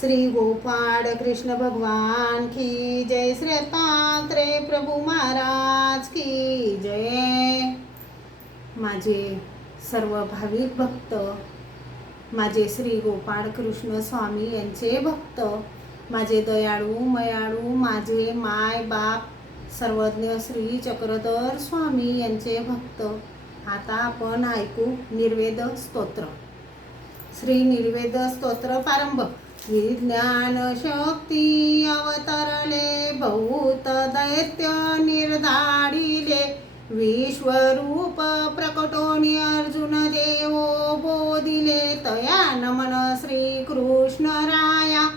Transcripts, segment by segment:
श्री गोपाळ कृष्ण भगवान की जय, श्री दत्तात्रेय प्रभू महाराज की जय। माझे सर्व भाविक भक्त, माझे श्री गोपाळ कृष्ण स्वामी यांचे भक्त, माझे दयाळू मयाळू, माझे माय बाप सर्वज्ञ श्री चक्रधर स्वामी यांचे भक्त। आता आपण ऐकू निर्वेद स्तोत्र। श्री निर्वेद स्तोत्र प्रारंभ। विज्ञान शक्ती अवतरले, भूत दैत्य निर्धाडिले, विश्वरूप प्रकटोनी अर्जुन देवो बोधिले, तया नमन श्री कृष्ण राया,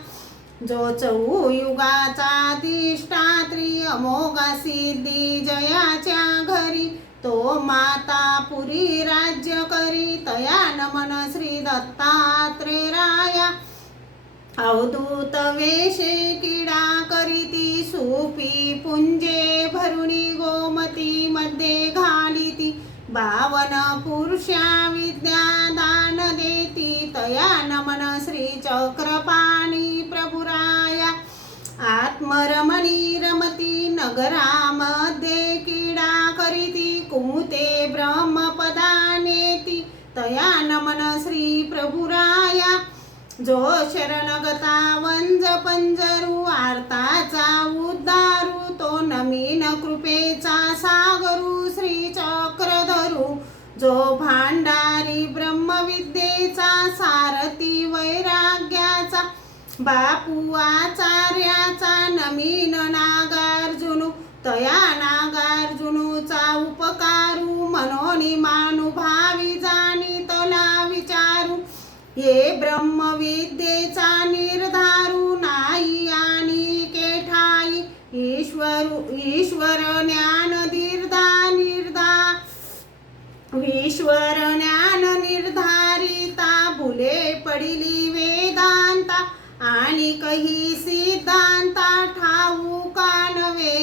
जो चौयुगाचा अधिष्ठात्री, अमोघा सिद्धी जयाच्या घरी, तो माता पुरी राज्य करी, तया नमन श्री दत्तात्रेय राया, अवधूत वेशे क्रीडा करीती, सुपी पुंजे भरुणी गोमती मध्ये घालिती, 52 पुरुषा विद्या दान देती, तया नमन श्री चक्रपाणी प्रभुराया, आत्मरमणी रमती नगरामध्ये क्रीडा करीती, कुमुते ब्रह्मपदानेती, तया नमन श्री प्रभुराया, जो शरणगता वंज पंजरू, आर्ताचा उद्धारू, तो नमीन कृपेचा सागरू श्री चक्रधरू, जो भांडारी ब्रह्मविद्येचा सारथी वैराग्याचा, बापू आचार्याचा नमीन नागार्जुनु, तया नागार्जुनूचा उपकारू, मनोनी मानुभावी जाणीतला विचारू, ये ब्रह्मविद्येचा निर्धारू, नाही आणि केठाई, ईश्वर ज्ञान ईश्वर ज्ञान निर्धारिता, भुले पडिली वेदांता, आणि कही सिद्धांता ठाऊका नव्हे,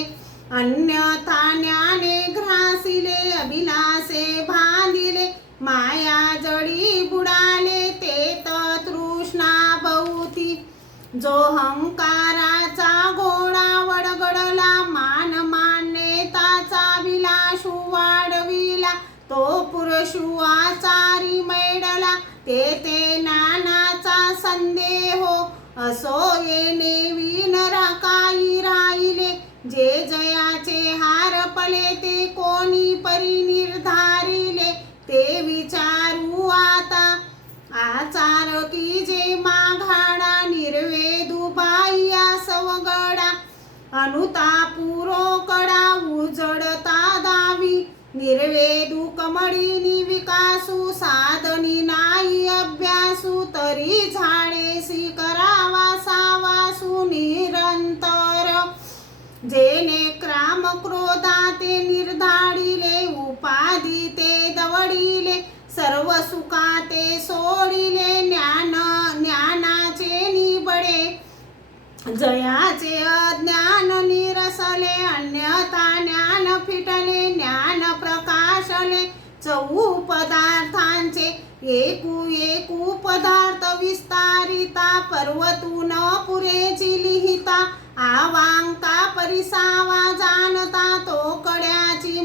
अन्यथा ज्ञाने ग्रासिले, अभिलाषे बांधिले, माया जडी बुडाले, ते तृष्णा भोवती, जो हंकाराचा घोडा वडगडला, मान मान्यताचा विलासू वाढविला, तो पुरुषू आचारी मैडला, ते नानाचा संदेह, असो येणे विनरा काही राहिले, जे जयाचे हार पले, ते कोणी परी निर्धारिले, ते विचारू आता, आचार की जे माघाडा, निर्वेदू बाह्या सवगडा, अनुतापुरोकडा उजडता दावी, निर्वेदू कमळीनी विकासू, साधनी नाही अभ्यासू, तरी झाडेसी करावा सावासू निरंतर, जेने क्राम क्रोधाते निर्धाडिले, उपाधी ते दवडिले, सर्व सुखाते सोडिले, ज्ञानाचे निबडे, जयाचे अज्ञान निरसले, अन्यथा ज्ञान फिटले, ज्ञान प्रकाशले, चौ पदार्थांचे एकू पदार्थ विस्तारिता, पर्वतून पुरेची लिहिता, आवांका परिसावा जाणता, तो कड्याची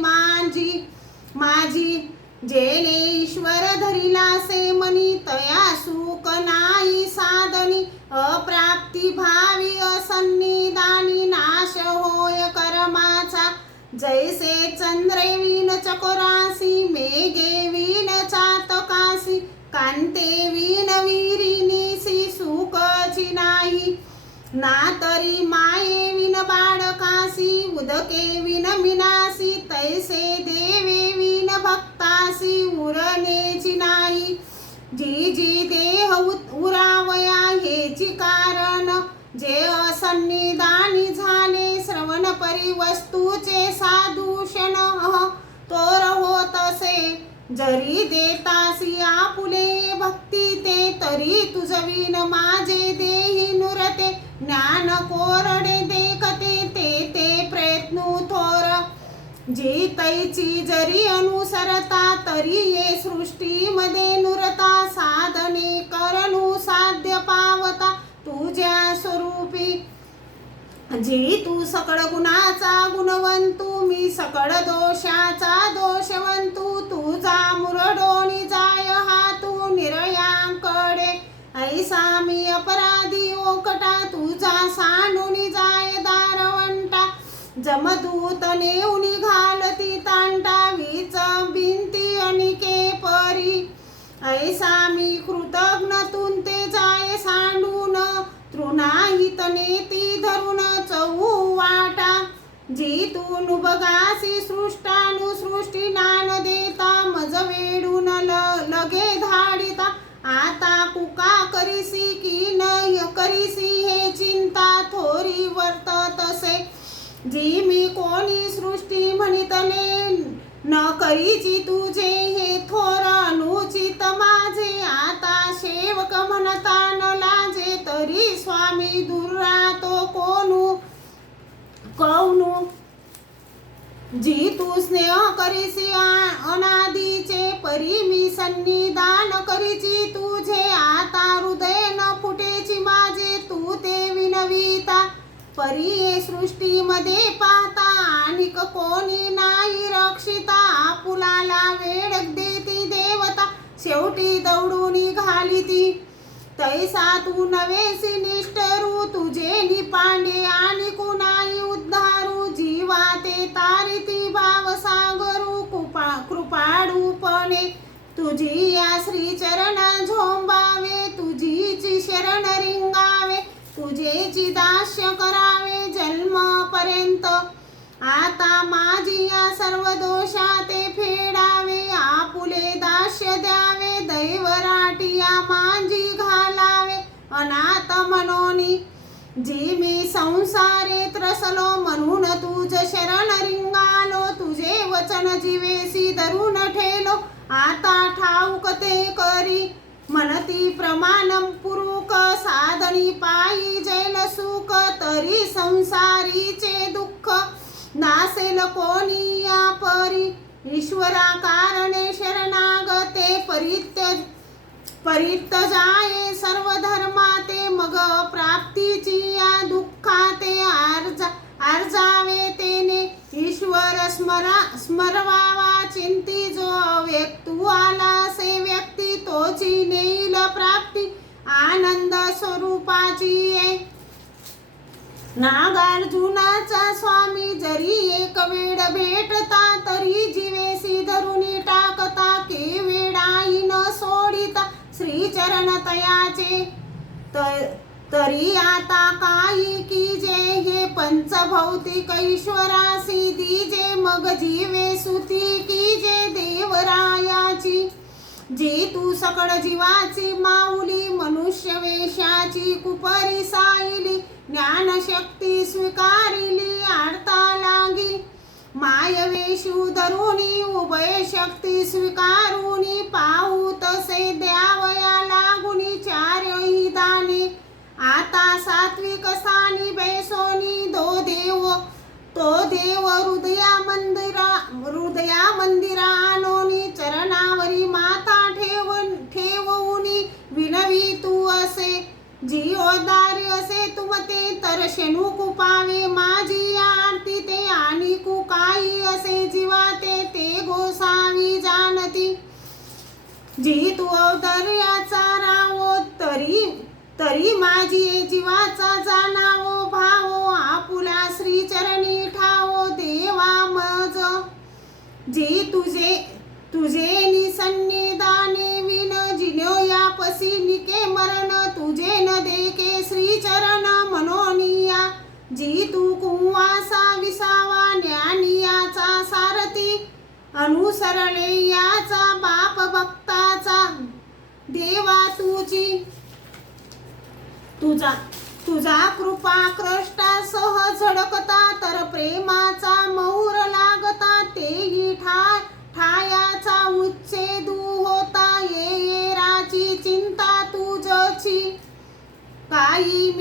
माझी, जेने ईश्वर धरिला से मनी, तया सुख नाही साधनी, अप्राप्ती भावी असन्निधानी, नाश होय कर्माचा, जैसे Chandre win चकोरासी, Meghe win चातकासी, कांते win विहिरीनिसी, सुखची नाही, ना तरी माये विन बाळकासी, उदके विन मिनासी, तैसे देवे विन भक्तासी, उरणेची नाही, जी देह उरावया हेची कारण, जे असन्निधानी झाले, श्रवण परी वस्तूचे साधूषण, तोर होत असे, जरी देतासी आपुले भक्ती ते, तरी तुझविन माझे देही नुरते, ज्ञान कोरडे देखते, ते प्रयत्न थोर, जी तैची जरी अनुसरता, तरी ये सृष्टीमध्ये नुरता, साधने करनु साध्य पावता, तुझे जी तू सकळ गुणाचा गुणवंतू, मी सकळ दोषाचा दोषवंतू. तुझा मुरडोनी जाय हातू निर्यांकडे, ऐसा मी अपराधी ओकटा. तुझा सांडूनी जाय दारवंटा, जमदूत नेऊनी घालती तांटा. वीच भिंती अनिके परी, ऐसा मी कृतज्ञ तुंते जाय सांडून. तृणाहित नेती धरून चौवाटा, जी तू नुबगासी सृष्टानुसृष्टी नान देता. मज वेडून लगे धाडिता, आता कुका करीसी की न करीसी हे चिंता. थोरी वर्ततसे जी मी कोणी सृष्टी म्हणितले, न करीची तुझे हे थोर अनुचित माझे. आता सेवक म्हणता न लाजे, तरी स्वामी दुर्रा तो कौनू. जी तू स्नेह करीसी अनादीचे, परी मी सन्निधान करीची तुझे. आता हृदय न फुटेची माझे, तू ते विनविता. परी हे सृष्टीमध्ये पाहता, आणिक कोणी नाही रक्षिता. आपुलाला वेळ देती देवता, शेवटी दौडून घालिती. तैसा तू नवेसी निष्ठरू, तुझे निपांडे आणि कुणाही उद्धारू. जीवा ते तारिती भावसागरू, कृपाळूपणे तुझी या श्रीचरणा झोंबावे. तुझीची शरण रिंगावे, तुझेची दास्य करावे जन्मपर्यंत. आता माझी या सर्व दोषा ते फेडावे, आपुले दास्य द्यावे. दैवराटिया मांजी घालावे अनाथ मनोनी. जी मी संसारे त्रसलो, म्हणून तुझ शरण रिंगालो. तुझे वचन जीवेसी धरून ठेलो, आता ठाऊक ते करी. म्हणती प्रमाण पुरुक, साधनी पायी जैल सुख. तरी संसारीचे दुःख नासेल कोणी या परी. ईश्वरा कारणे शरणागते, परित्यजाये सर्व धर्माते. मग प्राप्तीची या दुःखाते, आर्जावे तेने. ईश्वर स्मरवावा चिंती, जो व्यक्तू आला से व्यक्ती. तोची नेईल प्राप्ती आनंद स्वरूपाची ये. नागार्जुनाचा स्वामी जरी एक वेळ भेटता, तरी जीवेसी धरुनी टाकता. के वेळाही न सोडिता श्रीचरण तयाचे. तरी आता काही की जे हे पंचभौतिक ईश्वरासी दीजे. मग जीवे सुती की जे देवरायाची. जी तू सकळ जीवाची माऊली, मनुष्य वेशाची कुपरी साईली. ज्ञानशक्ती स्वीकारिली आडता लागी, मायवेशू धरुनी. उभय शक्ती स्वीकारुनी, पाहू तसे द्यावया लागुनी. चारही दाने आता सात्विक स्थानी बैसोनी. तो देव हृदया मंदिरा आणोनी. चरणावरी माथा ठेवूनी विनवी तू असे. जी ओदारे असे तुमते, तर शेणू कुपावे माझी आरती ते. आणि काही असे जीवाते, ते गोसावी जानती. जी तू औदर्याचा रावो, तरी माझी जीवाचा जाणावो भावो. आपुला श्रीचरणी ठावो देवा मज. जी तुझे निसन्निधाने विन, जिनो या पसी निके मरण. तुझे न देखे श्रीचरण मनोनिया. जी तू कुंवासा विसावा, ज्ञानियाचा सारथी. अनुसरले याचा बाप भक्ताचा. देवा तुझा कृपा कृष्टा सह झळकता. तर प्रेमाचा मौर लागता, तेही ठायाचा उच्छेदू होता. येराची चिंता तुझची. काही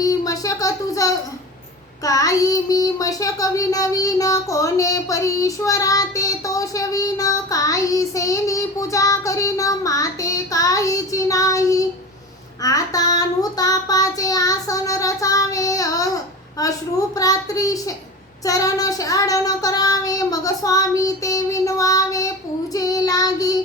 मी मशक विनवीन. कोणे परीश्वरा ते तोषवीन. काही सेनी पूजा करीन, माते काहीची नाही. आता अनुतापाचे आसन रचावे, अश्रू रात्री चरण शाडन करावे, मग स्वामी ते विनवावे पूजे लागी.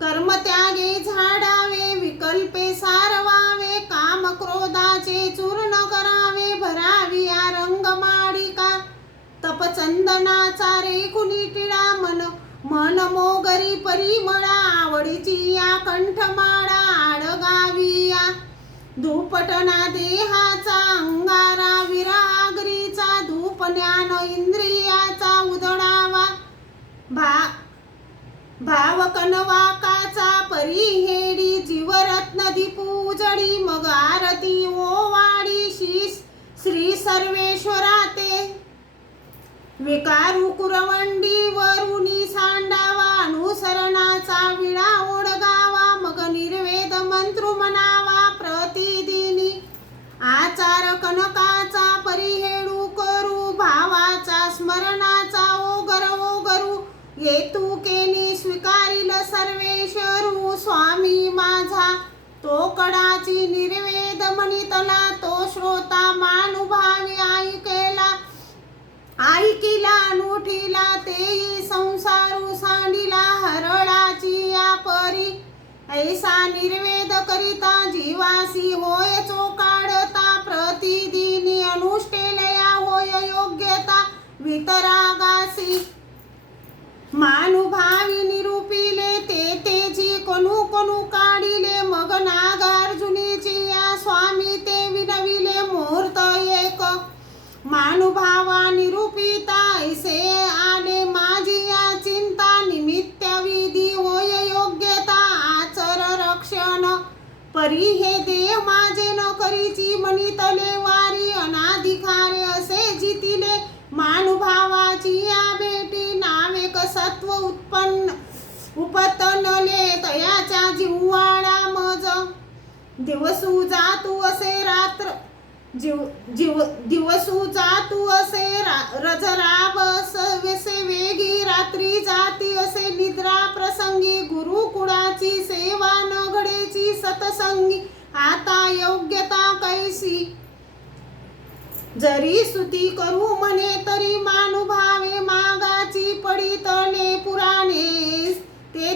कर्म त्यागे झाडावे, विकल्पे सारवावे, काम क्रोधाचे चूर्ण करावे, भरावी या रंगमाळिका. तपचंदनाचा रेखुनी टिळा, मन मोगरी परिमळा, आवडीची या कंठमाळा आडगावी या. धूपटना देहाचा अंगारा, विरागरीचा धूप ज्ञान इंद्रियाचा उधळावा. भावकनवाकाचा परिहेडी, जीवरत्न दीप उजळी, मग आरती ओवाळी श्री सर्वेश्वरा ते. विकारू कुरवंडी वरुणी सांडावा, अनुसरणाचा विळा ओढगावा, मग निर्वेद मंत्र म्हणावा प्रतिदिनी. आचार कनकाचा परिहेडू करू, भावाचा स्मरणाचा ओगरू, येतू केनी स्वीकारिल सर्वेश्वरू. स्वामी माझा तो कडाची निर्वेद म्हणितला, तो श्रोता मानुभावी ऐकिला अनुठिला, तेही संसारू सांडिला हरळाची या परी. ऐसा निर्वेद करिता जीवासी होय चोकाडता, प्रतिदिनी अनुष्ठेलया होय योग्यता वितरागासी. मानुभावी निरूपिले ते तेची कोणू काढिले, मग नागार्जुनीची या स्वामी ते विनविले मुहूर्त एक. मानुभावा निरूपिता ऐसे आले माझी या चिंता, निमित्त विधी होय योग्यता आचर रक्षण. परी हे देह माझे न करीची म्हणितले वारी, अनाधिकारे असे जितिले मानुभावाची या भेटी. नावेक सत्व उपतनले तयाच्या जिव्हाळा मज, दिवसू जातू असे रात्र दिवसू जातू असे रजराब असे वेगी, रात्री जाती असे निद्रा प्रसंगी. गुरुकुळाची सेवा न घडेची सतसंगी, आता योग्यता कैसी. जरी स्तुती करू म्हणे तरी मानुभावे, मागाची पडितले पुराणे.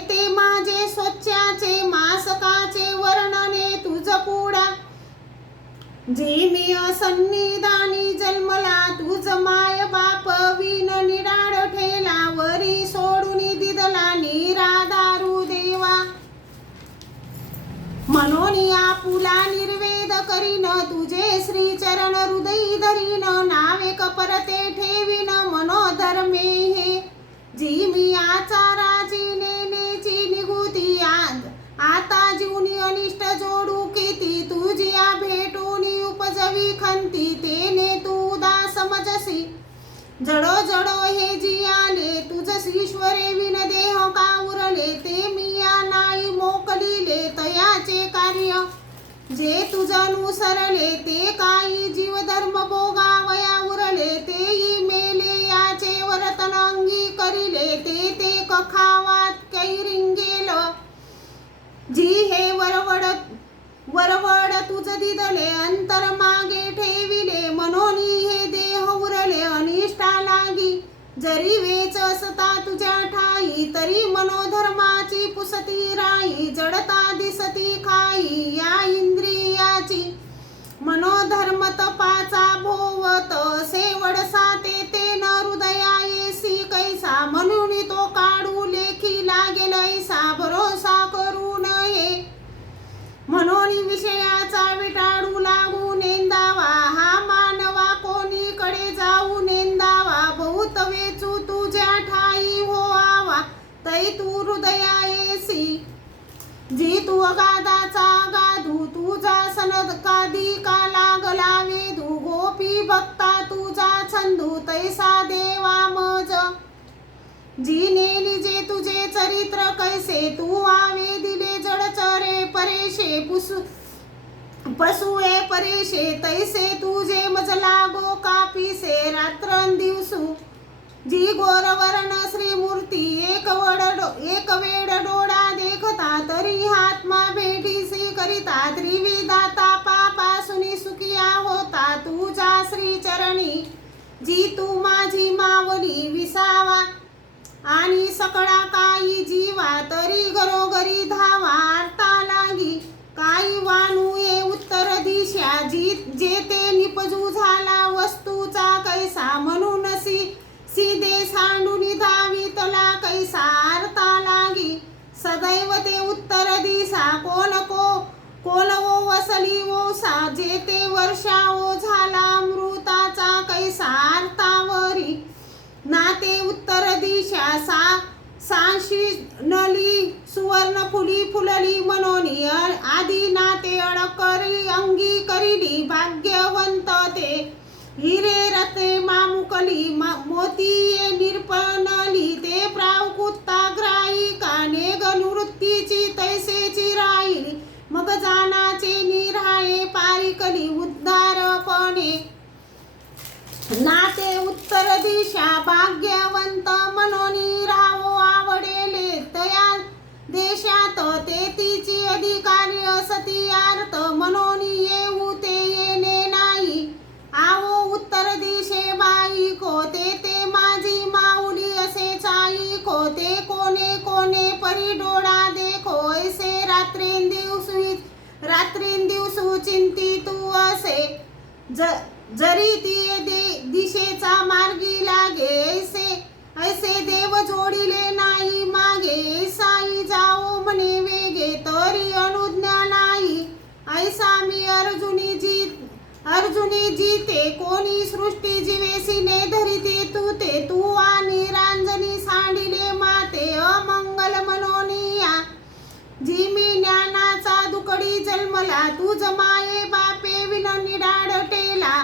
ते माझे स्वच्छाचे मासकाचे वर्णने तुझ पुढा. जी मी असन्निधानी जन्मला, तुझ माय बाप विन निराड ठेला, वरी सोडून दिदला निराधारू देवा. मनोनी आपुला निर्वेद करीन, तुझे श्री चरण हृदयी धरीन, नावे कपरते ठेवीन मनोधर्मे हे. जी मी आचाराची नेनेची निगुती, आता जीवनी अनिष्ट जोडू किती. तुझी या भेटूनी उपजवी खंती, तेने तू दास समजसी. जडो जडो हे जी आले, तुझ ईश्वरे विन देह का उरले. ते मी या नाही मोकलिले तयाचे कार्य, जे तुझनुसरले. ते काही जीवधर्म भोगावया उरले, तेही मेले याचे वर्तन अंगी करिले. ते कखावात कैरिंगेल, जी हे वरवड तुझ दिदले, अंतर मागे ठेविले. मनोनी हे देह उरले अनिष्टा लागी, जरी वेच असता तुझ्या ठाई, तरी मनोधर्माची पुसती राई. जडता दिसती खाई या इंद्रियाची, मनोधर्म तपाचा भोवत असे वडसा. ते न हृदया येसी कैसा, म्हणून तो काढू लेखी लागेल ऐसा. भरोसा करू नये म्हणून विषयाचा विटाळू लागू नेंदावा. हा मानवा कोणीकडे जाऊ नेंदावा, बहुत वेचू तुझ्या ठाई होआवा. तै तू हृदया येसी, जी तू अगाधाचा गाधू. तुझा सनकादी का लागला वेधू, गोपी भक्ता तुझा छंदू. तैसा देवा मज, जी नेली जे तुझे चरित्र कैसे. तू आवे दिले जडचरे परेशे, पशुए परेशे. तैसे तुझे मज लागो कापिसे रात्रंदिवसू. जी गोरवर्ण श्रीमूर्ती, एक वेळ डोळा देखता, तरी आत्मा भेटीसी करिता. त्रिविधाता पापासुनी सुखिया होता, तुझ्या श्रीचरणी जी तू माझी मावली विसावा आणि सकळा काही जीवा तरी घरोघरी धावा आरता लागी काही वाणू ये उत्तर दिशा जेते निपजू झाला वस्तूचा कैसा म्हणून सीदे सांडून धावितला कैसा आरता लागी सदैव ते उत्तर दिशा कोण ओ वसली ओसा जेते वर्षा ओ झाला अमृताचा कैसा आरतावरी नाते उत्तर दिशा सांशी नली सुवर्ण फुलली मनोनी आधी नाते अडकरी अंगी करिली भाग्यवंत ते हिरे रते मामुकली मोती ये निरपणली ते प्रावकुत्ता ग्राहिका नेग निवृत्तीची तैसेची राहिली मग जानाचे निराळे पारिकली उद्धारपणे नाते उत्तर दिशा भाग्यवंत मनोनी राहो आवडेले तया देशात तेथीची अधिकारी असती आर्त मनोनी येऊ ते येणे नाही आवो उत्तर दिशे बाई को ते माझी माऊली असे चाई को ते कोणे परी डोळा देखो ऐसे रात्रींदिवसू चिंती तू असे जरी ती दिशेचा मार्गी लागे ऐसे देव जोडिले नाही मागे साई जाओ म्हणे वेगे तरी अनुज्ञा नाही ऐसा मी अर्जुनी जीते कोणी सृष्टी जीवेसीने धरिते तू आणि रांजनी सांडिले माते अमंगल मनोनिया जी मी ज्ञानाचा दुकडी जन्मला तुझ माये बापे विन निडाडटेला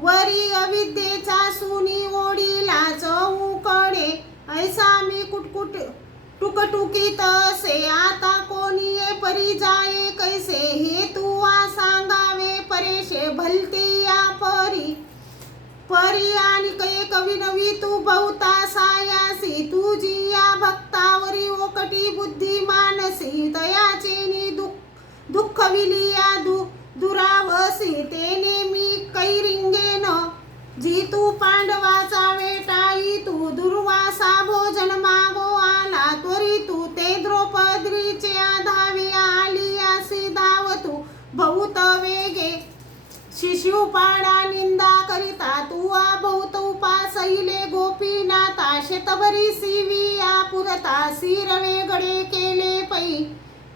वरी अविद्येचा सुनी ओढीला चौकडे ऐसा मी टुकटुकीत असे आता कोणी परी जाये कैसे हे तू सांगावे परेशे भलते या परी आणि एक विनवी तू बहुता सायासी तुझी या भक्तावरी ओकटी बुद्धी मानसी तयाचेनी दुःख विलिया दुरावसी तेने मी कैरिंगेन जी तू पांडवाचा वेटाई तू दुर्वासा भोजन मागो आला त्वरी तू ते द्रौपदीचे धावी आली असी धाव तू बहुत वेगे शिशुपाळा निंदा करिता तू बहुत उपासहिले गोपीनाथा शेतभरी सिविया पुरता सिर वेगळे केले पै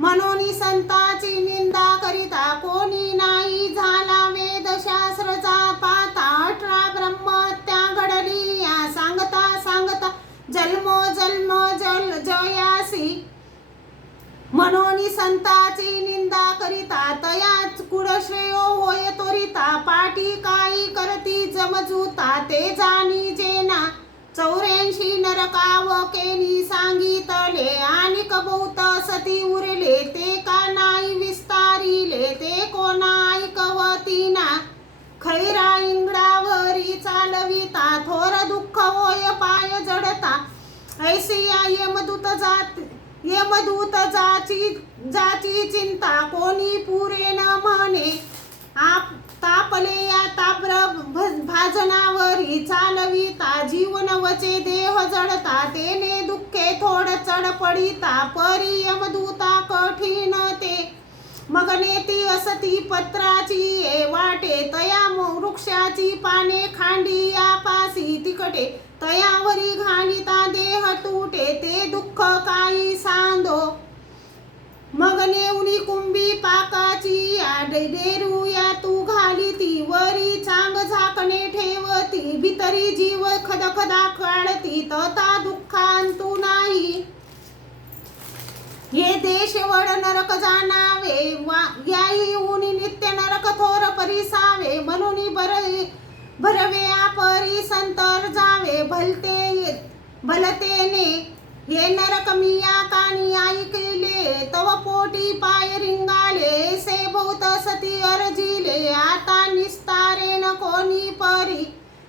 मनोनी संताची निंदा करिता कोणी नाही झाला वेदशास्त्रचा पाता 18 ब्रह्महत्या घडली या सांगता जन्म जयासी मनोनी संताची निंदा करिता तयाच कुडश्रेयो होय तोरिता पाठी काही करती जमजूता ते जाणी जेना 84 नरकावकेनी सांगितले आणि कबौत सती उरले ते का नाही विस्तारिले ते कोणा ऐकवतीना खैरा इंगडावरी चालविता थोर दुःख होय पाय जडता ऐसिया यमदूत जाची चिंता कोणी पुरे न म्हणे तापले या ताप्र भाजनावरी चालविता जीवन वचे देह जडता तेने दुःखे थोड चढ पडिता परी यमदूता कठीण ते मग नेती असती पत्राची वाटे तया वृक्षाची पाने खांडी या पासी तिकटे तयावरी घालिता देह तुटे ते दुःख काही सांदो मग नेऊनी कुंभी पाकाची डेरू या तू घालिती वरी चांग झाकणे ठेवती भितरी जीव खदखदा काढती तथा दुःखांतू नाही ये देश वड नरक जाणावे याही उनी नित्य नरक थोर परिसावे म्हणून भरवे आपरी संतर जावे भलतेने हे नरक मिया कानी ऐकले तव पोटी पाय रिंगाले से बहुत सती अर्जिले आता निस्तारे न कोणी परी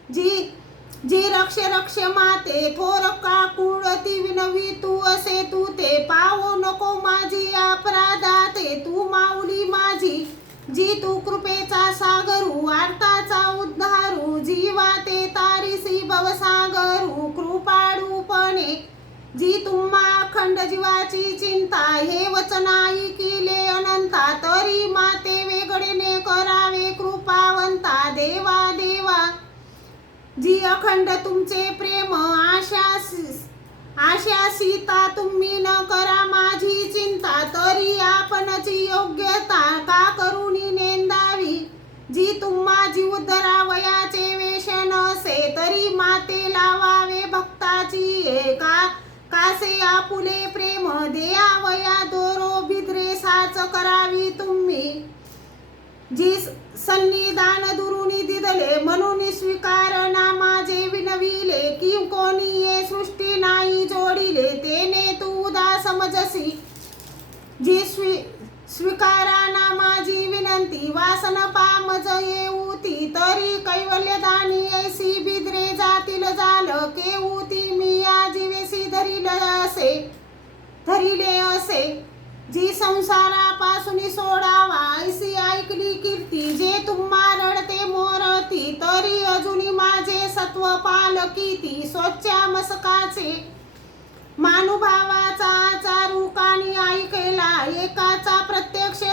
जी रक्ष माते थोर काकुळती विनवी तू असे तू ते पावो नको माझी अपराधाते तू माऊली माझी जी तू कृपेचा सागरू आर्ताचा उद्धारू जीवा ते तारी तुम्हा अखंड जीवाची चिंता, हे वचन ऐकिले अनंता, तरी माते वेगळेने करावे कृपावंता. देवा देवा जी अखंड तुमचे प्रेम, आशा सीता तुम्ही न करा माझी चिंता, तरी आपणची योग्यता का करुणी नेंदावी. जी तुम्हा जीव धरावयाचे वेश नसे, तरी माते लावावे भक्ताची कासे आपुले प्रेम. देयावया दोरो भिद्रे साच करावी तुम्ही, जी सन्निधान दुरुनी दिदले म्हणून स्वीकार ना माझे विनविले. की कोणी ये सृष्टी नाही जोडिले, तेने तू उदास समजसी. जी स्वीकारा ना माझी विनंती, वासन पामज येऊती, तरी कैवल्यदानी ऐसी बिद्रे जातील जाल. केऊती मी या जीवेसी धरिले असे, जी संसारापासून सोडावा ऐसी ऐकली कीर्ती. जे तुम्हा रडते मोरती, तरी अजूनी माझे सत्व पालकीती. स्वच्छ मसकाचे मानुभावाचा चारू कानी ऐकला, एकाचा प्रत्यक्ष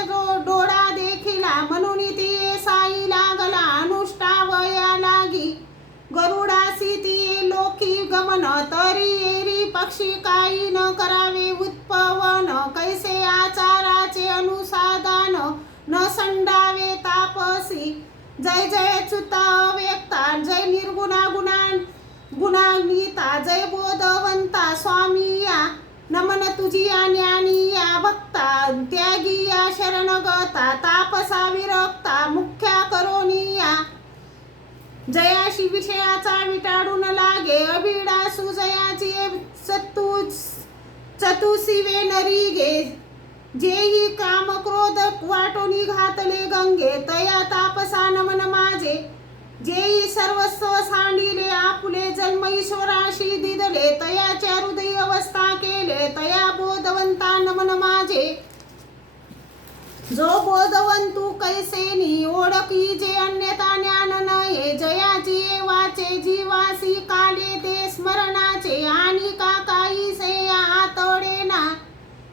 डोळा देखिला. म्हणून ती साई लागला अनुष्ठावया लागी, गरुडासी ती लोकी गमन. तरी एरी पक्षी काही न करावे उत्पवन, कैसे आचाराचे अनुसादान न संडावे तापसी. जय जय च्युता व्यक्ता, जय निर्गुणा गुणान्विता, जय बोधवंता स्वामी या. नमन तुझी या ज्ञानी या भक्ता, त्यागी या शरणगता, तापसा विरक्ता मुख्या करोनी या. जयाशी विषयाचा विटाळून लागे, अभिडा सुजयाची चतुसिवे नरी गे. जेही काम क्रोध वाटोनी घातले गंगे, तया तापसा नमन माझे. जेही सर्वस्व सांडिले आपुले जन्म ईश्वराशी दिदले, तयाच्या हृदय अवस्था केले, तया बोधवंता नमन माझे. जो बोधवंतू कैसेनी ओळखी, जे अन्यथा ज्ञान नये. जयाची वाचे जीवासी काले ते स्मरणाचे, आणि काही से आतडे ना.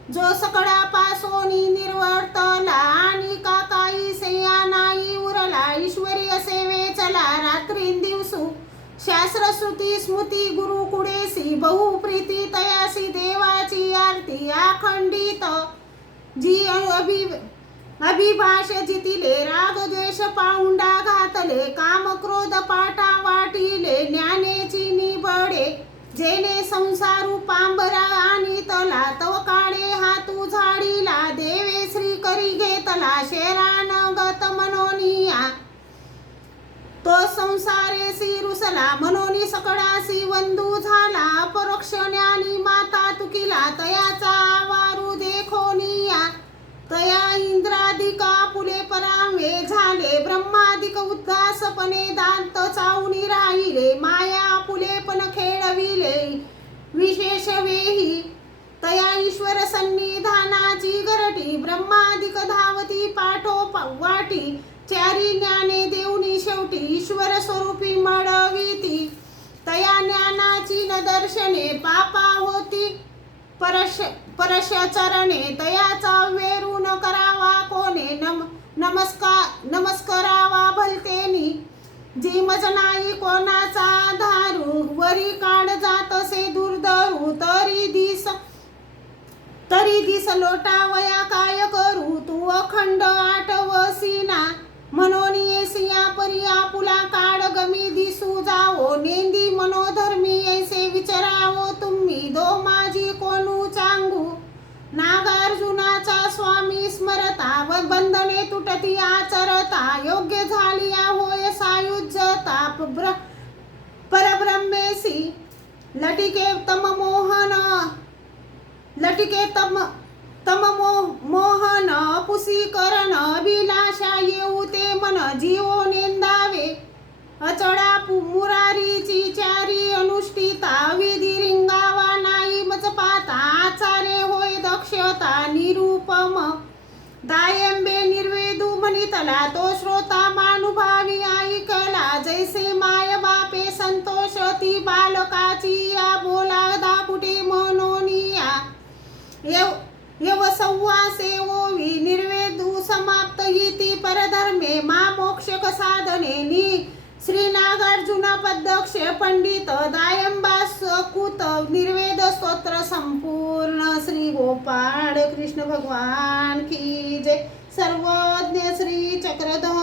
जो सकळा पासोनी निर्वर्तला, आणि काही से नाही उरला. ईश्वरी सेवे चला रात्रींदिवसू, शास्त्र श्रुती स्मृती गुरु कुडेसी. बहुप्रीती तयासी देवाची आरती अखंडित. जी अभिभाष जितिले, राग द्वेष पाऊंडा घातले, काम क्रोध पाठा वाटिले. ज्ञानेची निबडे जेने संसारू पांबरा आणि तला, तव काळे हातू झाडीला. देवे श्री करी घेतला शेरान गत मनोनिया, तो संसारेसी रुसला म्हणून सकळासी वंदू झाला. अपरोक्ष ज्ञानी माता तुकिला, तयाचा आवारू देखोनिया. तया इंद्रादिका पुले परावे झाले, ब्रह्मादिक उद्दासपणे दांत चावणी राहिले. माया पुलेपण खेळविले विशेष वेही, तया ईश्वर सन्निधानाची गरटी. ब्रह्मादिक धावती पाठोपाठी, चारी ज्ञाने देऊनी शेवटी. ईश्वर स्वरूपी मळविती, तया ज्ञानाची न दर्शने. पापा होती परश चरणे, तयाचा वेरू न करावा कोणे. नमस्कारावा भलतेनी, जी मज नाही कोणाचा आधारू. वरी काढ जातसे दुर्धरू, तरी दिस लोटावया काय करू. तू अखंड आठवसीना, म्हणून येसिया परी आपुला काढ गमी दिसू जावो. नेंदी मनोधर्मी ऐसे विचारावो तुम्ही, दो माझी कोणू चांगू. नागार्जुनाचा स्वामी स्मरता, बंधने तुटती आचरता. योग्य झाली होय सायुज्यता, परब्रह्मेसी. लटिके तम मोहन पुसी करण. अभिलाषा येऊ ते मन, जीवो नेंदावे अचडा. मुरारीची चारी अनुष्ठिता, विधी रिंगावा नाही मज पाता. आचारे होय दक्षता निरुपम, दायंबे निर्वेदू म्हणितला. तो श्रोता मानुभावी ऐकला, जैसे माय बापे संतोष ती बालकाची. या बोला दाकुटे मनोनी साधनेनी श्री नागार्जुन पद्यक्ष पंडित दायंबा सकुत निर्वेद स्तोत्र संपूर्ण श्री गोपाळ कृष्ण भगवान की जय. सर्वज्ञ श्री चक्रधर